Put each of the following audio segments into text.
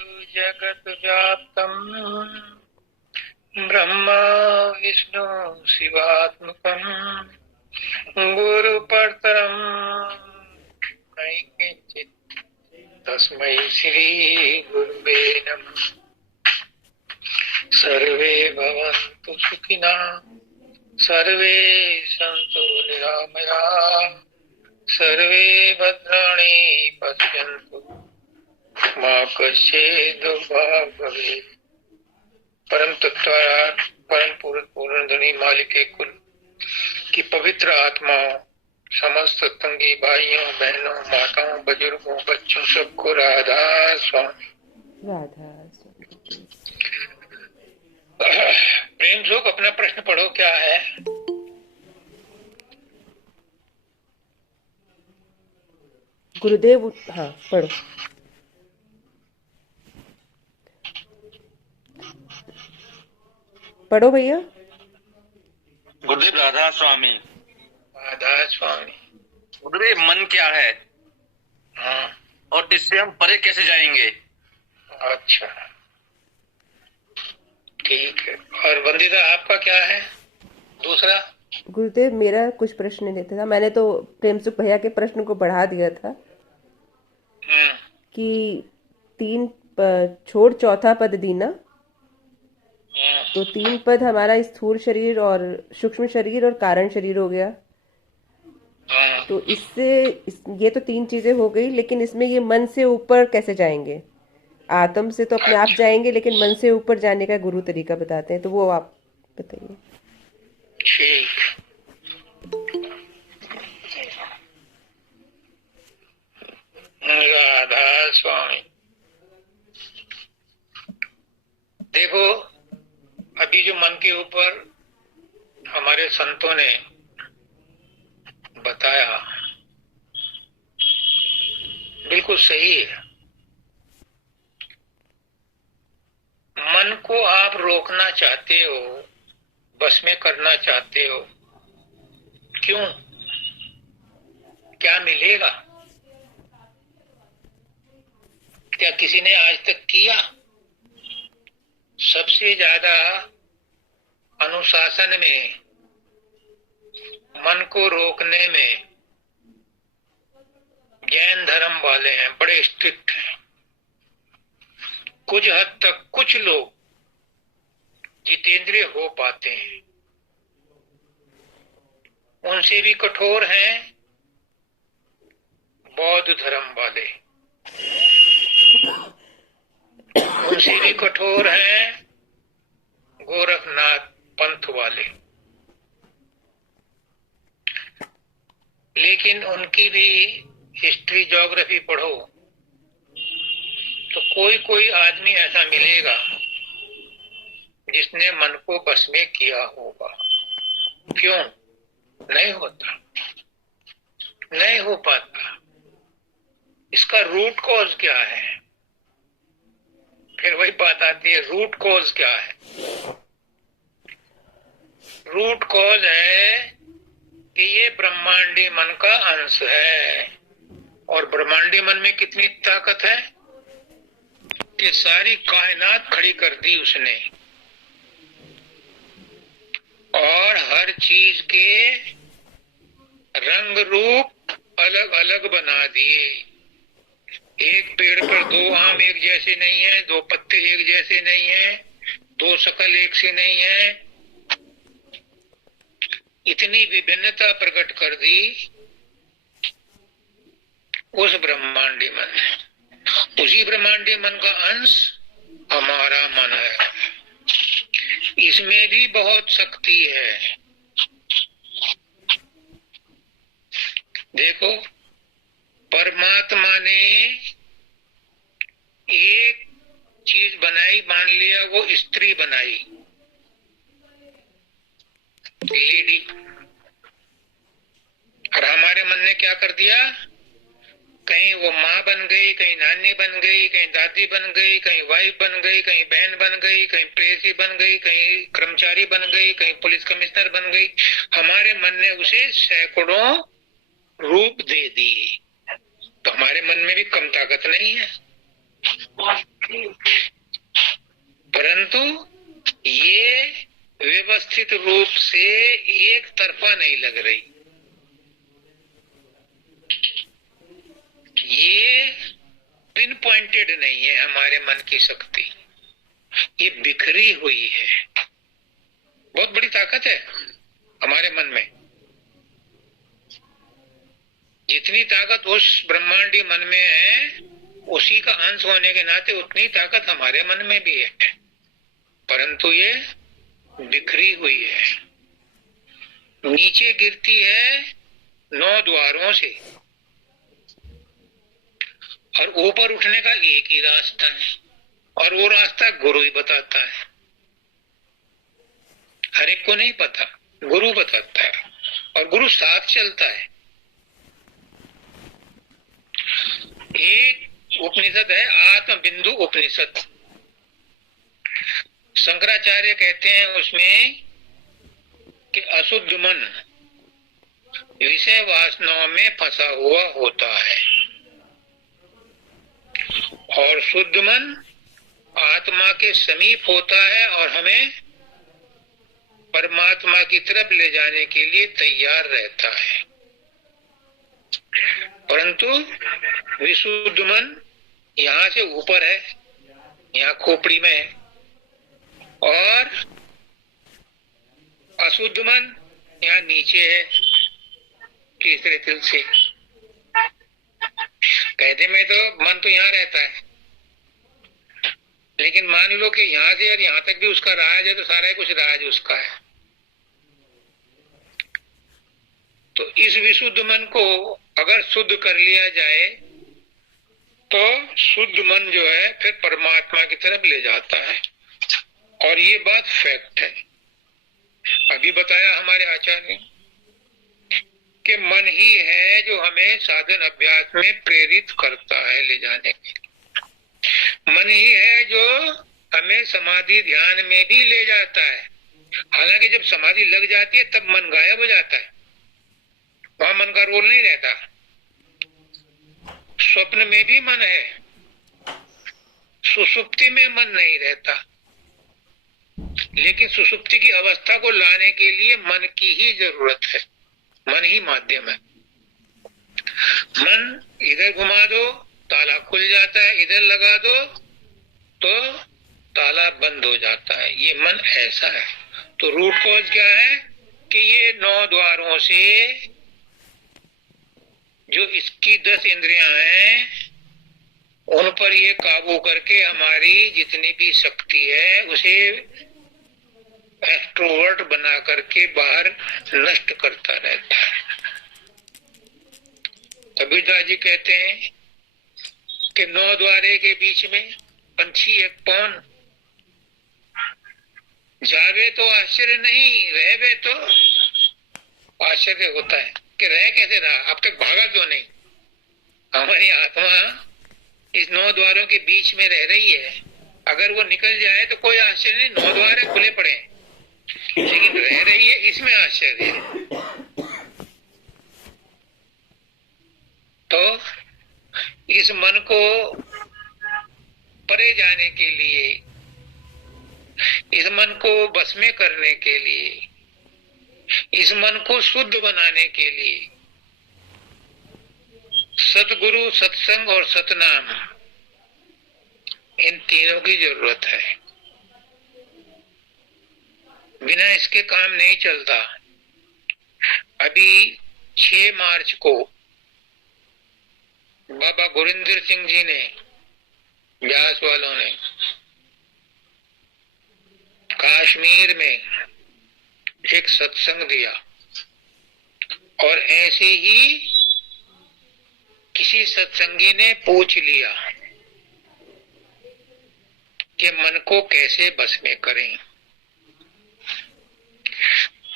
जगत व्याप्तम् ब्रह्म विष्णु शिवात्मकम् गुरु परतरम् नहीं किंचित् तस्मै श्री गुरुवे नमः। सर्वे भवन्तु सुखिनः, सर्वे सन्तु निरामयाः, सर्वे भद्राणि पश्यन्तु मा कश्चित् दुर्भाग् भवेत्। परम तत्व परम पूर्ण धनी मालिक कुल की पवित्र आत्माओं, समस्त सत्संगी भाइयों बहनों माताओं बुजुर्गों बच्चों सबको राधा स्वामी। राधा प्रेम सुख अपना प्रश्न पढ़ो, क्या है? गुरुदेव, हाँ पढ़ो। पढ़ो भैया। गुरुदेव राधा स्वामी। राधा स्वामी। गुरुदेव मन क्या है? हाँ, और इससे हम परे कैसे जाएंगे? अच्छा ठीक है। और वंदिता आपका क्या है दूसरा? गुरुदेव मेरा कुछ प्रश्न लेता था, मैंने तो प्रेम सुख भैया के प्रश्न को बढ़ा दिया था कि 3 छोड़ चौथा पद दीना। तो 3 पद हमारा स्थूल शरीर और सूक्ष्म शरीर और कारण शरीर हो गया। तो ये तो 3 चीजें हो गई, लेकिन इसमें ये मन से ऊपर कैसे जाएंगे? आत्म से तो अपने आप जाएंगे, लेकिन मन से ऊपर जाने का गुरु तरीका बताते हैं, तो वो आप बताइए। ठीक। राधा स्वामी। देखो, अभी जो मन के ऊपर हमारे संतों ने बताया बिल्कुल सही है। मन को आप रोकना चाहते हो, बस में करना चाहते हो, क्यों? क्या मिलेगा? क्या किसी ने आज तक किया? सबसे ज्यादा अनुशासन में, मन को रोकने में जैन धर्म वाले हैं, बड़े स्ट्रिक्ट हैं। कुछ हद तक कुछ लोग जितेंद्रिय हो पाते हैं, उनसे भी कठोर हैं बौद्ध धर्म वाले, उनसे भी कठोर हैं गोरखनाथ पंथ वाले। लेकिन उनकी भी हिस्ट्री ज्योग्राफी पढ़ो तो कोई कोई आदमी ऐसा मिलेगा जिसने मन को बस में किया होगा। क्यों नहीं होता? नहीं हो पाता। इसका रूट कॉज क्या है? फिर वही बात आती है, रूट कॉज क्या है? रूट कॉज है कि ये ब्रह्मांडी मन का अंश है। और ब्रह्मांडी मन में कितनी ताकत है कि सारी कायनात खड़ी कर दी उसने, और हर चीज के रंग रूप अलग अलग बना दिए। एक पेड़ पर 2 आम एक जैसे नहीं है, 2 पत्ते एक जैसे नहीं है, 2 शकल एक सी नहीं है। इतनी विभिन्नता प्रकट कर दी उस ब्रह्मांडी मन ने। उसी ब्रह्मांडी मन का अंश हमारा मन है। इसमें भी बहुत शक्ति है। देखो, परमात्मा ने एक चीज बनाई, मान लिया वो स्त्री बनाई, लेडी। और हमारे मन ने क्या कर दिया? कहीं वो माँ बन गई, कहीं नानी बन गई, कहीं दादी बन गई, कहीं वाइफ बन गई, कहीं बहन बन गई, कहीं प्रेसी बन गई, कहीं कर्मचारी बन गई, कहीं पुलिस कमिश्नर बन गई। हमारे मन ने उसे सैकड़ों रूप दे दिए। तो हमारे मन में भी कम ताकत नहीं है। निश्चित रूप से एक तरफा नहीं लग रही। ये पिन पॉइंटेड नहीं है हमारे मन की शक्ति, ये बिखरी हुई है। बहुत बड़ी ताकत है हमारे मन में। जितनी ताकत उस ब्रह्मांडी मन में है, उसी का अंश होने के नाते उतनी ताकत हमारे मन में भी है, परंतु ये बिखरी हुई है। नीचे गिरती है 9 द्वारों से, और ऊपर उठने का एक ही रास्ता है, और वो रास्ता गुरु ही बताता है। हर एक को नहीं पता, गुरु बताता है, और गुरु साथ चलता है। एक उपनिषद है आत्म बिंदु उपनिषद। शंकराचार्य कहते हैं उसमें कि अशुद्ध मन विषय वासनाओं में फंसा हुआ होता है, और शुद्ध मन आत्मा के समीप होता है और हमें परमात्मा की तरफ ले जाने के लिए तैयार रहता है। परंतु विशुद्ध मन यहाँ से ऊपर है, यहाँ खोपड़ी में है, और अशुद्ध मन यहाँ नीचे है, तीसरे तिल से। कहते में तो मन तो यहाँ रहता है, लेकिन मान लो कि यहाँ से और यहाँ तक भी उसका राज है, तो सारा कुछ राज उसका है। तो इस विशुद्ध मन को अगर शुद्ध कर लिया जाए तो शुद्ध मन जो है फिर परमात्मा की तरफ ले जाता है, और ये बात फैक्ट है। अभी बताया हमारे आचार्य ने कि मन ही है जो हमें साधन अभ्यास में प्रेरित करता है ले जाने के लिए। मन ही है जो हमें समाधि ध्यान में भी ले जाता है। हालांकि जब समाधि लग जाती है तब मन गायब हो जाता है, वहां मन का रोल नहीं रहता। स्वप्न में भी मन है, सुषुप्ति में मन नहीं रहता, लेकिन सुषुप्ति की अवस्था को लाने के लिए मन की ही जरूरत है। मन ही माध्यम है। मन इधर घुमा दो ताला खुल जाता है, इधर लगा दो तो ताला बंद हो जाता है। ये मन ऐसा है। तो रूट कॉज क्या है कि ये 9 द्वारों से जो इसकी 10 इंद्रियां हैं, उन पर ये काबू करके हमारी जितनी भी शक्ति है उसे एक्सट्रोवर्ट बना करके बाहर नष्ट करता रहता है। कबीरदास जी कहते हैं कि 9 द्वारे के बीच में पंछी एक पौन, जावे तो आश्चर्य नहीं, रहवे तो आश्चर्य होता है कि रह कैसे रहा, अब तक भागा क्यों नहीं। हमारी आत्मा इस 9 द्वारों के बीच में रह रही है, अगर वो निकल जाए तो कोई आश्चर्य नहीं, 9 द्वार खुले पड़े, लेकिन रह रही है इसमें आश्चर्य है। तो इस मन को परे जाने के लिए, इस मन को बस में करने के लिए, इस मन को शुद्ध बनाने के लिए सतगुरु, सत्संग और सतनाम, इन तीनों की जरूरत है। बिना इसके काम नहीं चलता। अभी 6 मार्च को बाबा गुरिंदर सिंह जी ने, व्यास वालों ने, कश्मीर में एक सत्संग दिया, और ऐसे ही किसी सत्संगी ने पूछ लिया कि मन को कैसे बस में करें।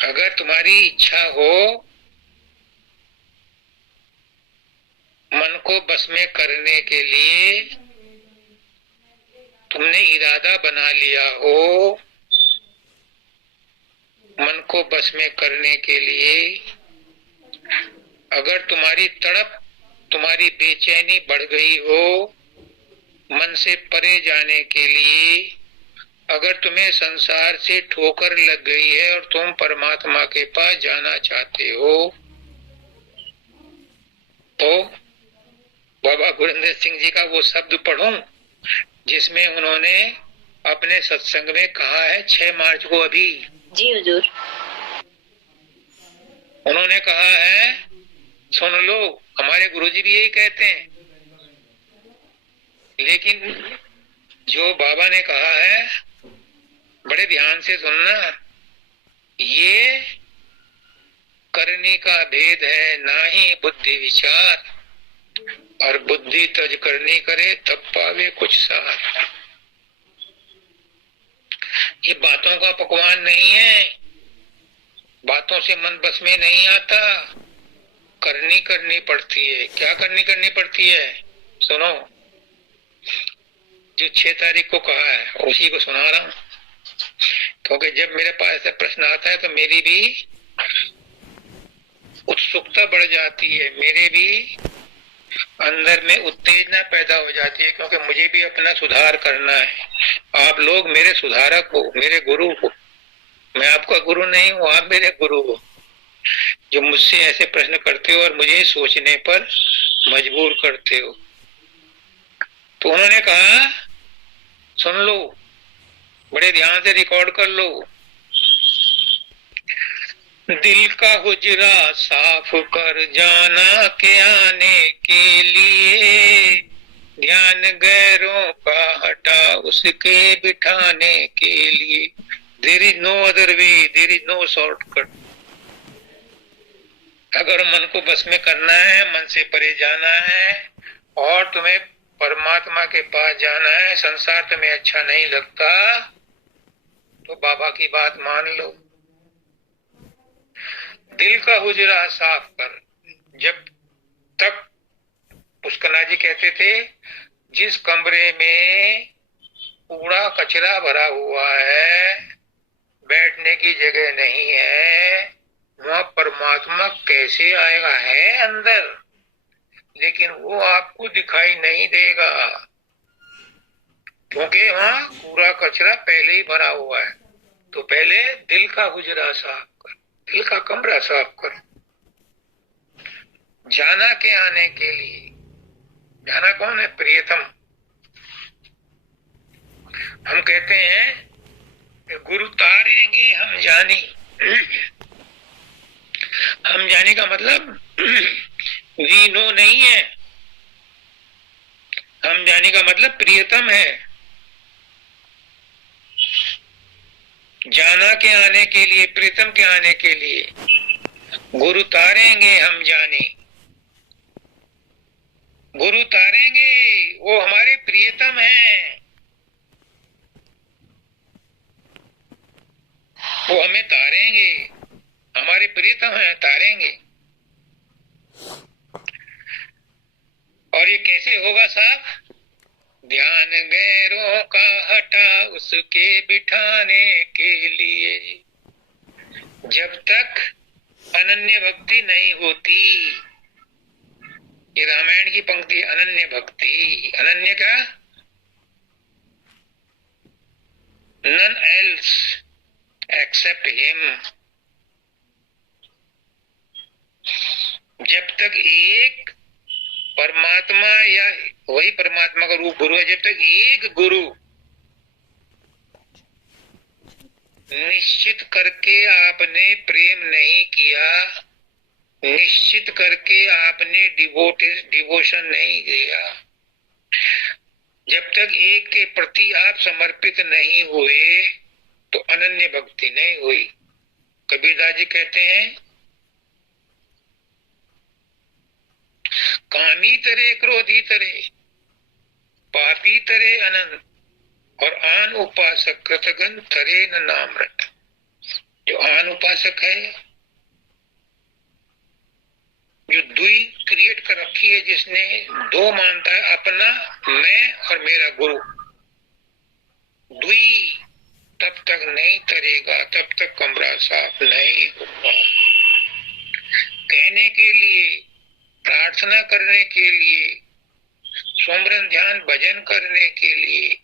अगर तुम्हारी इच्छा हो मन को बस में करने के लिए, तुमने इरादा बना लिया हो मन को बस में करने के लिए, अगर तुम्हारी तड़प, तुम्हारी बेचैनी बढ़ गई हो मन से परे जाने के लिए, अगर तुम्हें संसार से ठोकर लग गई है और तुम परमात्मा के पास जाना चाहते हो तो बाबा गुरिंदर सिंह जी का वो शब्द पढ़ो जिसमें उन्होंने अपने सत्संग में कहा है 6 मार्च को अभी। जी हुजूर। उन्होंने कहा है, सुन लो, हमारे गुरुजी भी यही कहते हैं, लेकिन जो बाबा ने कहा है बड़े ध्यान से सुनना, ये करनी का भेद है ना ही बुद्धि विचार, और बुद्धि तज करनी करे तब पावे कुछ सार। ये बातों का पकवान नहीं है, बातों से मन बस में नहीं आता, करनी पड़ती है। क्या करनी पड़ती है? सुनो, जो 6 तारीख को कहा है उसी को सुना रहा हूं, क्योंकि जब मेरे पास ऐसा प्रश्न आता है तो मेरी भी उत्सुकता बढ़ जाती है, मेरे भी अंदर में उत्तेजना पैदा हो जाती है, क्योंकि मुझे भी अपना सुधार करना है। आप लोग मेरे सुधारक हो, मेरे गुरु हो, मैं आपका गुरु नहीं हूँ, आप मेरे गुरु हो, जो मुझसे ऐसे प्रश्न करते हो और मुझे सोचने पर मजबूर करते हो। तो उन्होंने कहा, सुन लो, बड़े ध्यान से रिकॉर्ड कर लो, दिल का हुजरा साफ कर जाना के आने के लिए, ध्यान गैरों का हटा उसके बिठाने के लिए। There is no other way, there is no shortcut. अगर मन को बस में करना है, मन से परे जाना है और तुम्हें परमात्मा के पास जाना है, संसार तुम्हें अच्छा नहीं लगता तो बाबा की बात मान लो। दिल का हुजरा साफ कर। जब तक पुष्कना जी कहते थे, जिस कमरे में कूड़ा कचरा भरा हुआ है, बैठने की जगह नहीं है, वहां परमात्मा कैसे आएगा? है अंदर, लेकिन वो आपको दिखाई नहीं देगा, क्योंकि वहां कूड़ा कचरा पहले ही भरा हुआ है। तो पहले दिल का हुजरा साफ कर, दिल का कमरा साफ कर। जाना के आने के लिए, जाना कौन है? प्रियतम। हम कहते हैं गुरु तारेंगे हम जानी। हम जाने का मतलब वी नो नहीं है, हम जाने का मतलब प्रियतम है। जाना के आने के लिए, प्रीतम के आने के लिए गुरु तारेंगे हम जाने। गुरु तारेंगे, वो हमारे प्रियतम हैं, वो हमें तारेंगे, हमारे प्रियतम हैं, तारेंगे। और ये कैसे होगा साहब? ध्यान गैरों का हटा उसके बिठाने के लिए। जब तक अनन्य भक्ति नहीं होती, ये रामायण की पंक्ति, अनन्य भक्ति। अनन्य क्या? None else except him. जब तक एक परमात्मा या वही परमात्मा का रूप गुरु है, जब तक एक गुरु निश्चित करके आपने प्रेम नहीं किया, निश्चित करके आपने डिवोशन नहीं दिया, जब तक एक के प्रति आप समर्पित नहीं हुए तो अनन्य भक्ति नहीं हुई। कबीरदास जी कहते हैं, कामी तरे क्रोधी तरे पापी तरे अनंत, और आन उपासक कृतगन तरे न नाम रट। जो आन उपासक है, जो दुई क्रिएट कर रखी है, जिसने दो मानता है, अपना मैं और मेरा गुरु, दुई तब तक नहीं तरेगा, तब तक कमरा साफ नहीं होगा। कहने के लिए, प्रार्थना करने के लिए, सुमरन ध्यान भजन करने के लिए,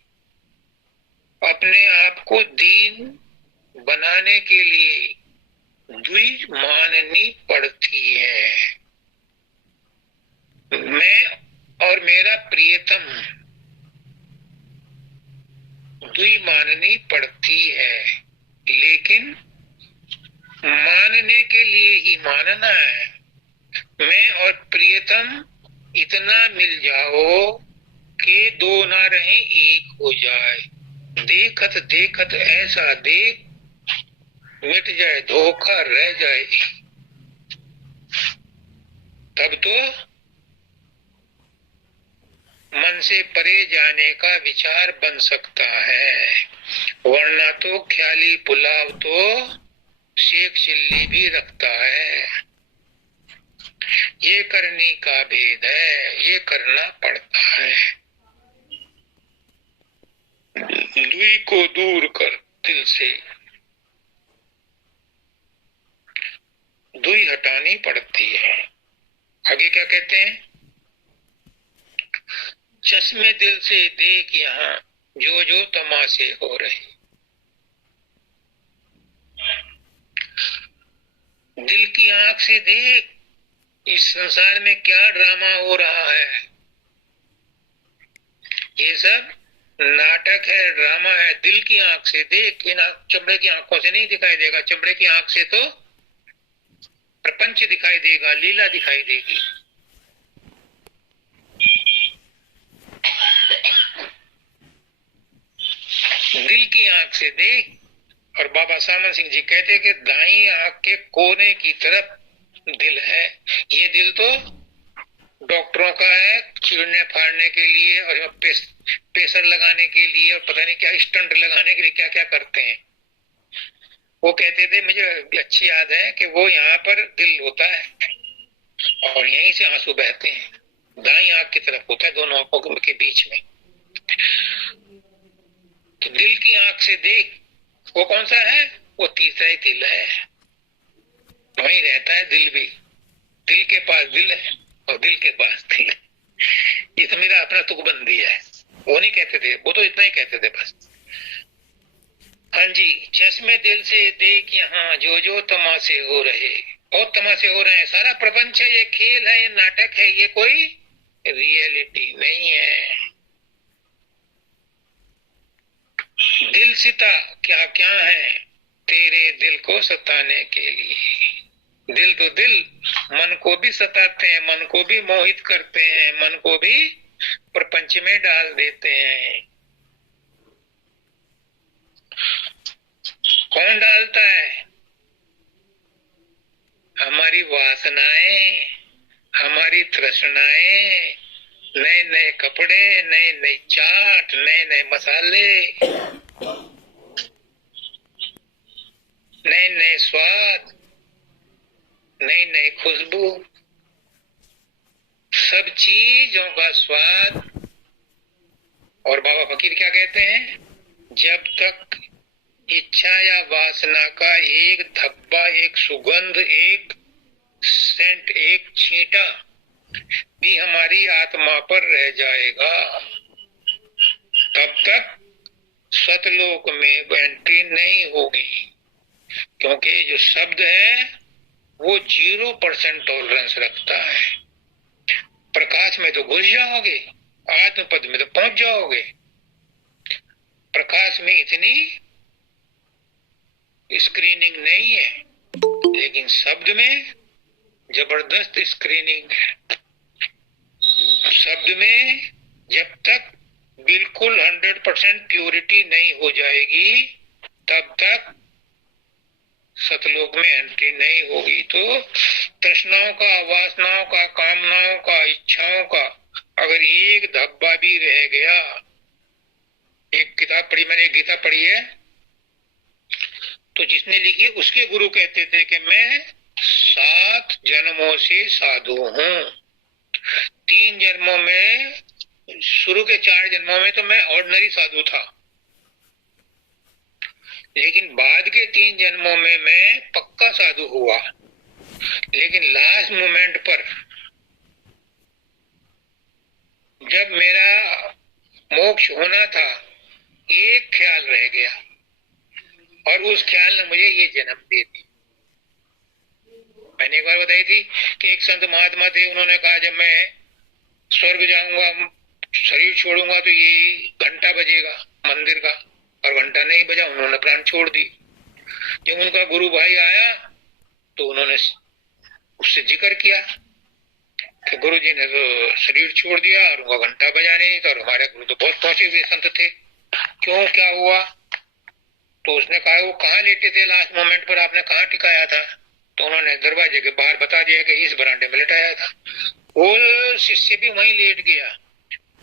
और अपने आप को दीन बनाने के लिए द्वि माननी पड़ती है। मैं और मेरा प्रियतम द्वि माननी पड़ती है, लेकिन मानने के लिए ही मानना है। मैं और प्रियतम इतना मिल जाओ कि दो ना रहे एक हो जाए। देखत देखत ऐसा देख, मिट जाए धोखा रह जाए। तब तो मन से परे जाने का विचार बन सकता है, वरना तो ख्याली पुलाव तो शेख चिल्ली भी रखता है। ये करनी का भेद है, ये करना पड़ता है। द्वि को दूर कर दिल से, द्वि हटानी पड़ती है। आगे क्या कहते हैं? चश्मे दिल से देख यहाँ जो जो तमाशे हो रहे। दिल की आंख से देख इस संसार में क्या ड्रामा हो रहा है। ये सब नाटक है, ड्रामा है। दिल की आंख से देख, इन चमड़े की आंखों से नहीं दिखाई देगा। चमड़े की आंख से तो प्रपंच दिखाई देगा, लीला दिखाई देगी। दिल की आंख से देख। और बाबा सामन सिंह जी कहते कि दाई आंख के कोने की तरफ दिल है। ये दिल तो डॉक्टरों का है, चीरने फाड़ने के लिए और प्रेशर लगाने के लिए और पता नहीं क्या स्टंट लगाने के लिए क्या क्या करते हैं। वो कहते थे, मुझे अच्छी याद है कि वो यहाँ पर दिल होता है और यहीं से आंसू बहते हैं। दाई आंख की तरफ होता है, दोनों आंखों के बीच में। तो दिल की आंख से देख, वो कौन सा है? वो तीसरा ही दिल है। वहीं रहता है दिल भी। दिल के पास दिल है और दिल के पास दिल है। ये तो मेरा अपना तुकबंदी है, वो नहीं कहते थे, वो तो इतना ही कहते थे बस। हाँ जी, चश्मे दिल से देख यहाँ जो जो तमाशे हो रहे। बहुत तमाशे हो रहे हैं, सारा प्रपंच है, ये खेल है, ये नाटक है, ये कोई रियलिटी नहीं है। दिल सिता क्या क्या है तेरे दिल को सताने के लिए। दिल तो दिल मन को भी सताते हैं, मन को भी मोहित करते हैं, मन को भी प्रपंच में डाल देते हैं। कौन डालता है? हमारी वासनाएं, हमारी तृष्णाएं, नए नए कपड़े, नए नए चाट, नए नए मसाले, नए नए स्वाद, नई नई खुशबू। सब चीजों का स्वाद। और बाबा फकीर क्या कहते हैं? जब तक इच्छा या वासना का एक धब्बा, एक सुगंध, एक सेंट, एक छींटा भी हमारी आत्मा पर रह जाएगा, तब तक सतलोक में एंट्री नहीं होगी। क्योंकि जो शब्द है वो 0% टॉलरेंस रखता है। प्रकाश में तो घुस जाओगे, आत्मपद में तो पहुंच जाओगे। प्रकाश में इतनी स्क्रीनिंग नहीं है, लेकिन शब्द में जबरदस्त स्क्रीनिंग है। शब्द में जब तक बिल्कुल 100% प्योरिटी नहीं हो जाएगी, तब तक सतलोक में एंट्री नहीं होगी। तो तृष्णाओं का, वासनाओं का, कामनाओं का, इच्छाओं का अगर एक धब्बा भी रह गया। एक किताब पढ़ी मैंने, गीता पढ़ी है, तो जिसने लिखी उसके गुरु कहते थे कि मैं 7 जन्मों से साधु हूँ। 3 जन्मों में, शुरू के 4 जन्मों में तो मैं ऑर्डिनरी साधु था, लेकिन बाद के 3 जन्मों में मैं पक्का साधु हुआ। लेकिन लास्ट मोमेंट पर जब मेरा मोक्ष होना था, एक ख्याल रह गया और उस ख्याल ने मुझे ये जन्म दे दी। मैंने एक बार बताई थी कि एक संत महात्मा थे, उन्होंने कहा जब मैं स्वर्ग जाऊंगा, शरीर छोड़ूंगा तो ये घंटा बजेगा मंदिर का, और घंटा नहीं बजा, उन्होंने प्राण छोड़ दी। जब उनका गुरु भाई आया तो उन्होंने उससे जिक्र किया कि गुरु जी ने तो शरीर छोड़ दिया और उनका घंटा बजा नहीं था, और हमारे गुरु तो बहुत पहुंचे हुए संत थे, क्यों, क्या हुआ? तो उसने कहा वो कहाँ लेटे थे लास्ट मोमेंट पर, आपने कहाँ टिकाया था? तो उन्होंने दरवाजे के बाहर बता दिया कि इस बरामदे में लेटाया था। वो शिष्य भी वहीं लेट गया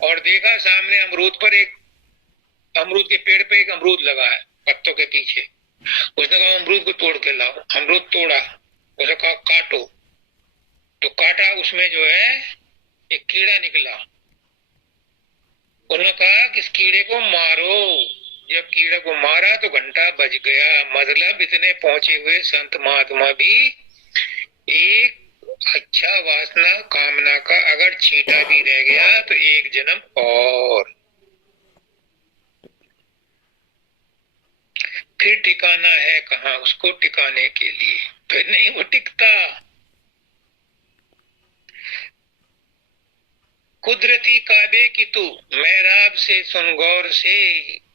और देखा सामने अमरूद पर एक, अमरूद के पेड़ पे एक अमरूद लगा है पत्तों के पीछे। उसने कहा अमरूद को तोड़ के लाओ। अमरूद तोड़ा, उसने कहा काटो, तो काटा, उसमें जो है एक कीड़ा निकला। उन्होंने कहा कि इस कीड़े को मारो। जब कीड़े को मारा तो घंटा बज गया। मतलब इतने पहुंचे हुए संत महात्मा भी एक अच्छा वासना कामना का अगर छींटा भी रह गया तो एक जन्म और, फिर ठिकाना है कहाँ उसको टिकाने के लिए, फिर नहीं वो टिकता। कुदरती काबे की तू मेहराब से सुन गौर से,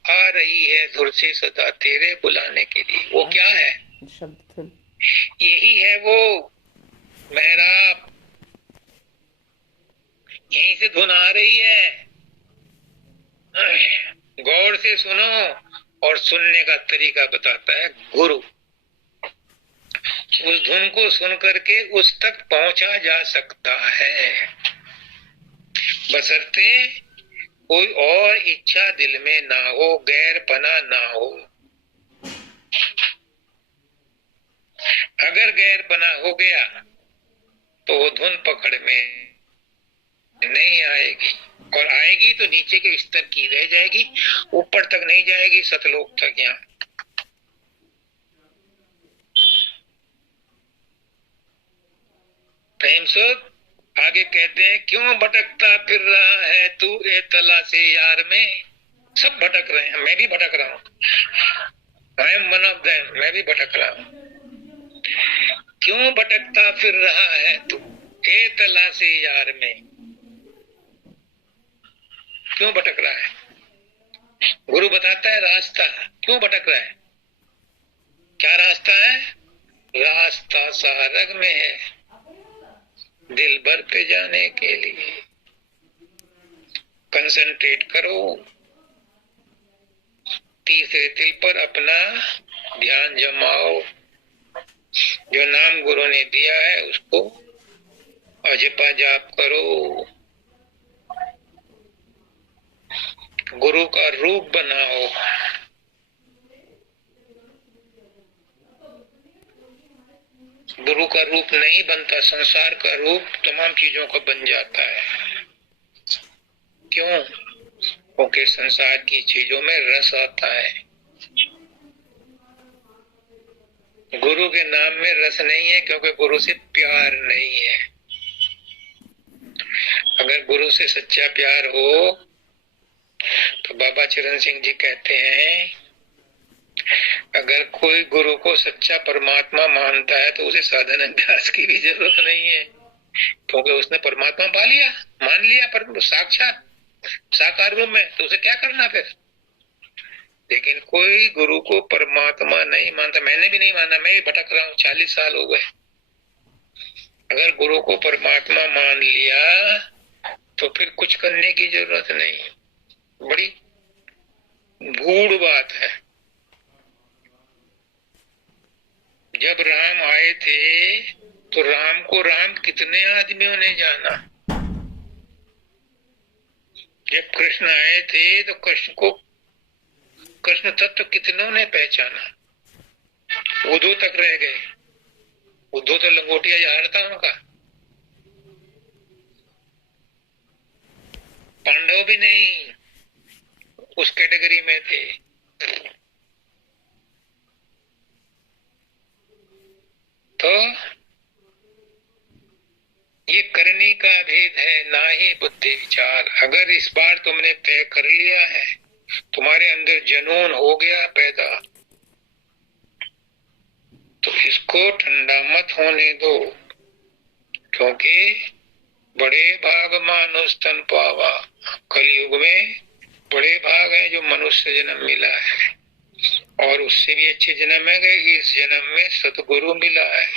आ रही है धुर से सदा तेरे बुलाने के लिए। वो क्या है? शब्द धुन। यही है वो मेहराब, यहीं से धुन आ रही है। गौर से सुनो, और सुनने का तरीका बताता है गुरु। उस धुन को सुन करके उस तक पहुंचा जा सकता है, बशर्ते कोई और इच्छा दिल में ना हो, गैरपना ना हो। अगर गैरपना हो गया तो वो धुन पकड़ में नहीं आएगी, और आएगी तो नीचे के स्तर की रह जाएगी, ऊपर तक नहीं जाएगी, सतलोक तक। यहाँ प्रेम से आगे कहते हैं, क्यों भटकता फिर रहा है तू ए तला से यार में। सब भटक रहे हैं, मैं भी भटक रहा हूँ। I am one of them, मैं भी भटक रहा हूँ। क्यों भटकता फिर रहा है तू ए तला से यार में, क्यों भटक रहा है? गुरु बताता है रास्ता। क्यों भटक रहा है? क्या रास्ता है? रास्ता सारग में है, दिल भर पे जाने के लिए। कंसंट्रेट करो, तीसरे तिल पर अपना ध्यान जमाओ। जो नाम गुरु ने दिया है उसको अजपा जाप करो, गुरु का रूप बनाओ। गुरु का रूप नहीं बनता, संसार का रूप तमाम चीजों का बन जाता है। क्यों? क्योंकि संसार की चीजों में रस आता है, गुरु के नाम में रस नहीं है, क्योंकि गुरु से प्यार नहीं है। अगर गुरु से सच्चा प्यार हो तो बाबा चरण सिंह जी कहते हैं, अगर कोई गुरु को सच्चा परमात्मा मानता है तो उसे साधन अभ्यास की भी जरूरत नहीं है, क्योंकि उसने परमात्मा पा लिया, मान लिया, पर साक्षात साकार रूप में, तो उसे क्या करना फिर। लेकिन कोई गुरु को परमात्मा नहीं मानता, मैंने भी नहीं माना, मैं भी भटक रहा हूँ, 40 साल हो गए। अगर गुरु को परमात्मा मान लिया तो फिर कुछ करने की जरूरत नहीं। बड़ी गूढ़ बात है। जब राम आए थे तो राम को राम कितने आदमियों ने जाना। जब कृष्ण आए थे तो कृष्ण को कृष्ण तत्व कितनों ने पहचाना। उद्धव तक रह गए, उद्धव तो लंगोटिया जहार था उनका। पांडव भी नहीं उस कैटेगरी में थे। तो ये करने का भेद है, ना ही बुद्धि विचार। अगर इस बार तुमने तय कर लिया है तुम्हारे अंदर जुनून हो गया पैदा, तो इसको ठंडा मत होने दो, क्योंकि बड़े भाग मानुष तन पावा। कलयुग में बड़े भाग है जो मनुष्य जन्म मिला है, और उससे भी अच्छे जन्म है कि इस जन्म में सतगुरु मिला है।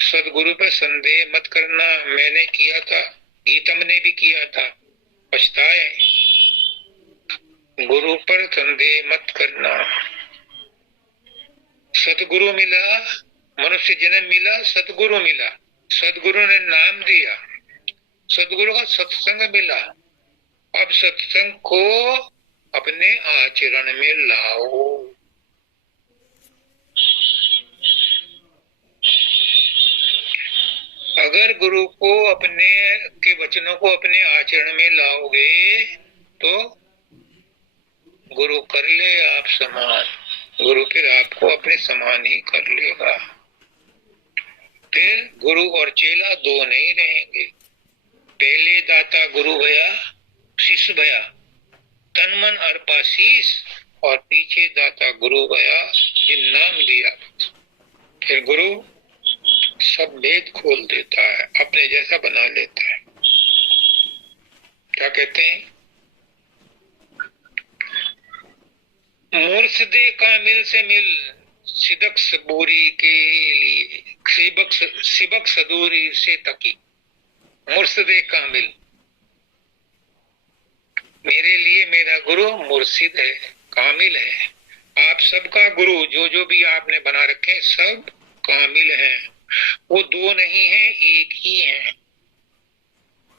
सतगुरु पे संदेह मत करना, मैंने किया था, गीतम ने भी किया था, पछताए। गुरु पर संदेह मत करना। सतगुरु मिला, मनुष्य जन्म मिला, सतगुरु मिला, सतगुरु ने नाम दिया, सतगुरु का सत्संग मिला। अब सत्संग को अपने आचरण में लाओ। अगर गुरु को अपने के वचनों को अपने आचरण में लाओगे तो गुरु कर ले आप समान, गुरु फिर आपको अपने समान ही कर लेगा। फिर गुरु और चेला दो नहीं रहेंगे। पहले दाता गुरु भया, शिष्य भया, तन मन अर्पा शीस, और पीछे दाता गुरु भया, जिन नाम दिया। फिर गुरु सब भेद खोल देता है, अपने जैसा बना लेता है। क्या कहते हैं? मुर्शदे कामिल से मिल, सिदक सबूरी के लिए, सिबक सदूरी से तकी। मुर्शदे कामिल, मेरे लिए मेरा गुरु मुर्शिद है, कामिल है। आप सबका गुरु जो जो भी आपने बना रखे सब कामिल हैं, वो दो नहीं है, एक ही है।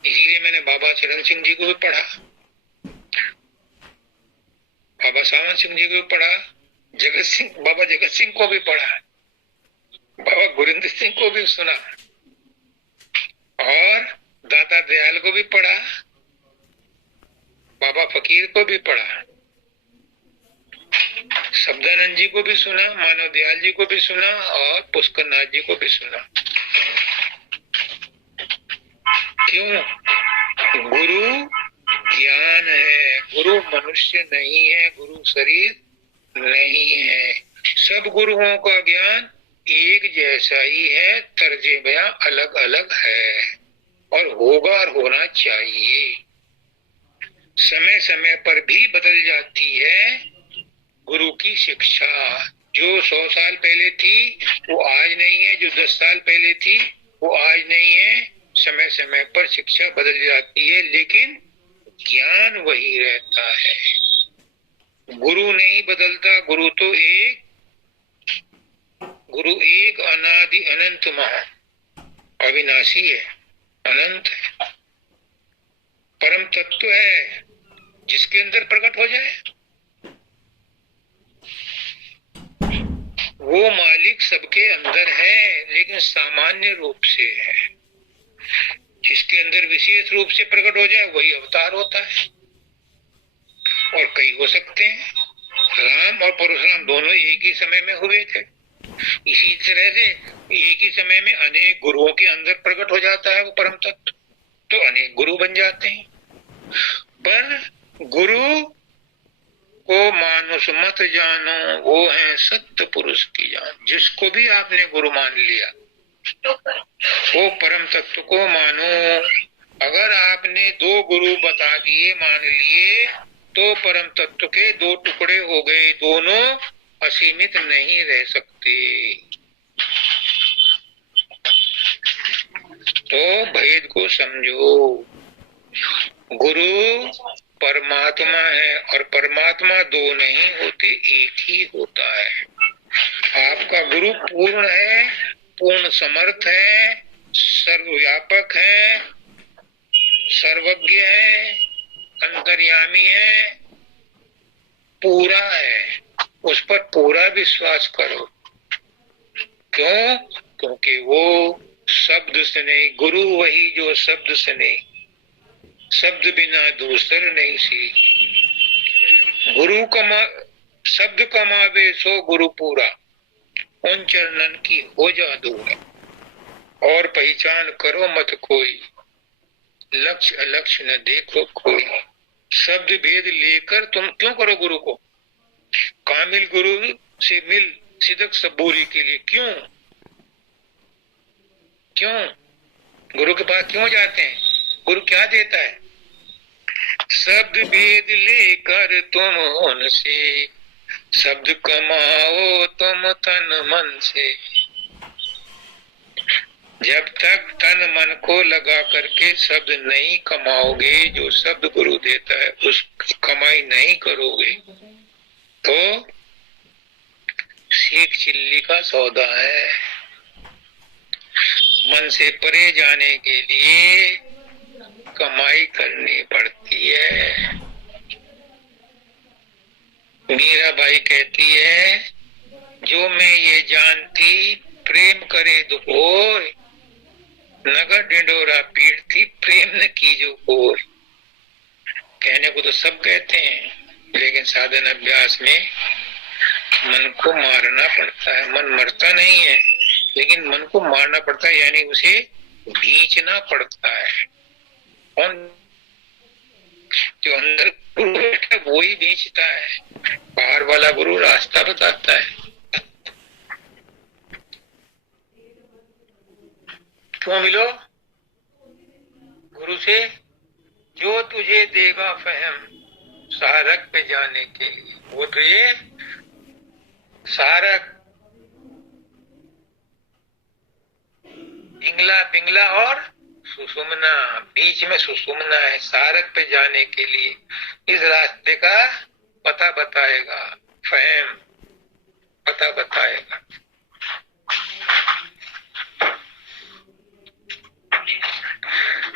इसीलिए मैंने बाबा चरण सिंह जी को भी पढ़ा, बाबा सावन सिंह जी को भी पढ़ा, बाबा जगत सिंह को भी पढ़ा, बाबा गुरिंदर सिंह को भी सुना, और दाता दयाल को भी पढ़ा, बाबा फकीर को भी पढ़ा, शब्दानंद जी को भी सुना, मानव दयाल जी को भी सुना, और पुष्कर नाथ जी को भी सुना। क्यों? गुरु ज्ञान है, गुरु मनुष्य नहीं है, गुरु शरीर नहीं है। सब गुरुओं का ज्ञान एक जैसा ही है, तर्जे बयां अलग अलग है, और होगा और होना चाहिए। समय समय पर भी बदल जाती है गुरु की शिक्षा। जो 100 साल पहले थी वो आज नहीं है, जो 10 साल पहले थी वो आज नहीं है। समय समय पर शिक्षा बदल जाती है, लेकिन ज्ञान वही रहता है। गुरु नहीं बदलता, गुरु तो एक, गुरु एक अनादि अनंत महा अविनाशी है, अनंत है, परम तत्व है, जिसके अंदर प्रकट हो जाए वो मालिक सबके अंदर है, लेकिन सामान्य रूप से है। जिसके अंदर विशेष रूप से प्रकट हो जाए वही अवतार होता है। और कई हो सकते हैं, राम और परशुराम दोनों एक ही समय में हुए थे। इसी तरह से एक ही समय में अनेक गुरुओं के अंदर प्रकट हो जाता है वो परम तत्व, तो अनेक गुरु बन जाते हैं। पर गुरु को मानुष मत जानो, वो है सत्य पुरुष की जान। जिसको भी आपने गुरु मान लिया वो परम तत्व को मानो। अगर आपने दो गुरु बता दिए, मान लिए, तो परम तत्व के दो टुकड़े हो गए, दोनों असीमित नहीं रह सकते। तो भेद को समझो। गुरु परमात्मा है, और परमात्मा दो नहीं होते, एक ही होता है। आपका गुरु पूर्ण है, पूर्ण समर्थ है, सर्वव्यापक है, सर्वज्ञ है, अंतर्यामी है, पूरा है। उस पर पूरा विश्वास करो। क्यों? क्योंकि वो शब्द से नहीं, गुरु वही जो शब्द से नहीं, शब्द बिना दूसर नहीं सी। गुरु कमा शब्द कमावे सो गुरु पूरा, उन चरणन की हो जा दूर। और पहचान करो मत कोई, लक्ष्य अलक्ष्य न देखो कोई। शब्द भेद लेकर तुम क्यों करो गुरु को? कामिल गुरु से मिल सिदक सबूरी के लिए क्यों क्यों गुरु के पास क्यों जाते हैं? गुरु क्या देता है? शब्द भेद लेकर तुम उनसे शब्द कमाओ तुम तन मन से। जब तक तन मन को लगा करके शब्द नहीं कमाओगे, जो शब्द गुरु देता है उस कमाई नहीं करोगे तो सीख चिल्ली का सौदा है। मन से परे जाने के लिए कमाई करनी पड़ती है। मीराबाई कहती है, जो मैं ये जानती प्रेम करे दुखोर, नगर डिंडोरा पीटती प्रेम न की जो कोर। कहने को तो सब कहते हैं, लेकिन साधन अभ्यास में मन को मारना पड़ता है। मन मरता नहीं है, लेकिन मन को मारना पड़ता है, यानी उसे भींचना पड़ता है। कौन? जो अंदर गुरु बैठा है वो ही भींचता है, बाहर वाला गुरु रास्ता बताता है। क्यों मिलो गुरु से? जो तुझे देगा फहम सारक पे जाने के लिए, वो तुझे सारक, पिंगला पिंगला और सुषुम्ना, बीच में सुषुम्ना है, सारक पे जाने के लिए इस रास्ते का पता बताएगा, फहम पता बताएगा।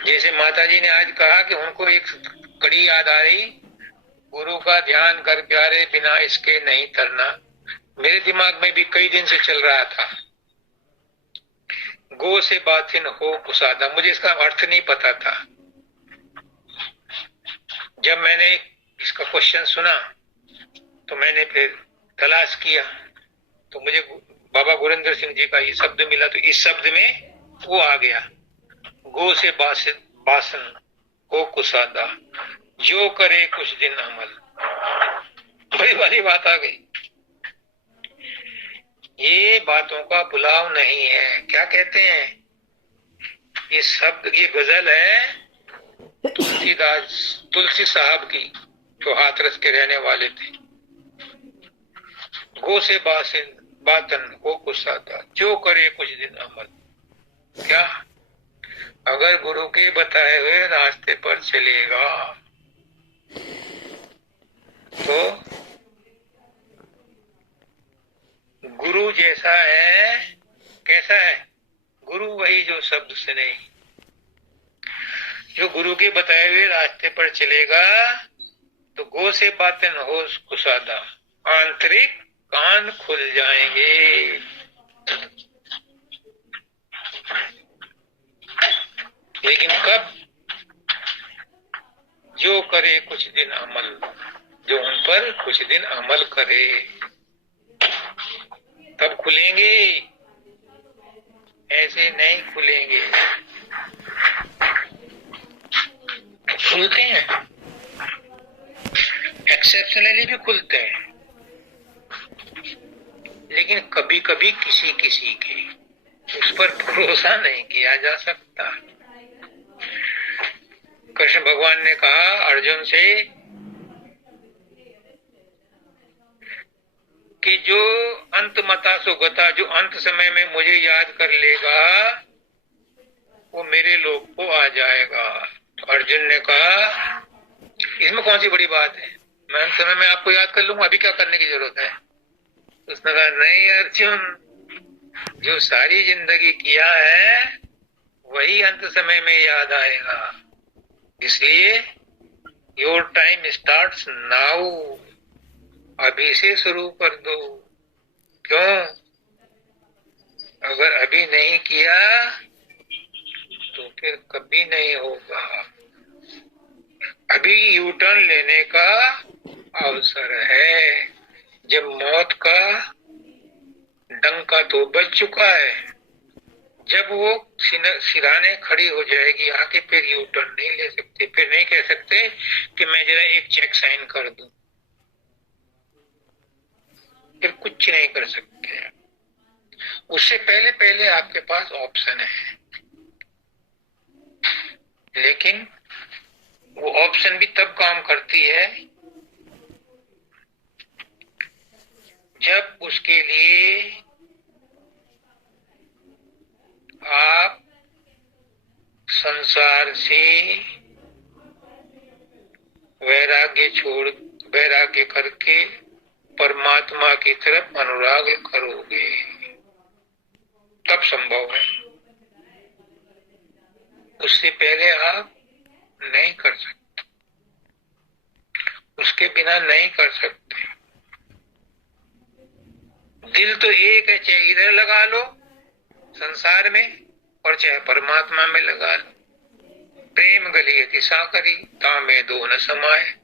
जैसे माता जी ने आज कहा कि उनको एक कड़ी याद आ रही, गुरु का ध्यान कर प्यारे बिना इसके नहीं तरना। मेरे दिमाग में भी कई दिन से चल रहा था, गो से बाथिन हो कुसादा, मुझे इसका अर्थ नहीं पता था। जब मैंने इसका क्वेश्चन सुना तो मैंने फिर तलाश किया, तो मुझे बाबा गुरिंदर सिंह जी का ये शब्द मिला, तो इस शब्द में वो आ गया, गो से बासन हो कुसादा, जो करे कुछ दिन अमल। बड़ी बड़ी बात आ गई। ये बातों का बुलाव नहीं है। क्या कहते हैं? ये शब्द, ये गजल है तुलसी साहब की, जो हाथरस के रहने वाले थे। गो से बातन हो कुसादा, जो करे कुछ दिन अमल। क्या? अगर गुरु के बताए हुए रास्ते पर चलेगा तो गुरु जैसा है। कैसा है गुरु? वही जो शब्द सुने, जो गुरु के बताए हुए रास्ते पर चलेगा तो गो से बातें हो कुसादा, आंतरिक कान खुल जाएंगे। लेकिन कब? जो करे कुछ दिन अमल, जो उन पर कुछ दिन अमल करे तब खुलेंगे, ऐसे नहीं खुलेंगे। खुलते हैं, एक्सेप्शनली भी खुलते हैं, लेकिन कभी कभी किसी किसी के, उस पर भरोसा नहीं किया जा सकता। कृष्ण भगवान ने कहा अर्जुन से कि जो अंत मता सुगता, जो अंत समय में मुझे याद कर लेगा वो मेरे लोक को आ जाएगा। तो अर्जुन ने कहा इसमें कौन सी बड़ी बात है, मैं अंत समय में आपको याद कर लूंगा, अभी क्या करने की जरूरत है? उसने कहा नहीं अर्जुन, जो सारी जिंदगी किया है वही अंत समय में याद आएगा, इसलिए योर टाइम स्टार्ट्स नाउ, अभी से शुरू कर दो। क्यों? अगर अभी नहीं किया तो फिर कभी नहीं होगा। अभी यू टर्न लेने का अवसर है, जब मौत का डंका तो बज चुका है, जब वो सिराने खड़ी हो जाएगी आके, फिर यू टर्न नहीं ले सकते, फिर नहीं कह सकते कि मैं जरा एक चेक साइन कर दूं, फिर कुछ नहीं कर सकते। उससे पहले पहले आपके पास ऑप्शन है, लेकिन वो ऑप्शन भी तब काम करती है जब उसके लिए आप संसार से वैराग्य करके परमात्मा की तरफ अनुराग करोगे, तब संभव है। उससे पहले आप नहीं कर सकते, उसके बिना नहीं कर सकते। दिल तो एक है, चाहे इधर लगा लो संसार में और चाहे परमात्मा में लगा लो। प्रेम गलियति साकरी तामे दो न समाए।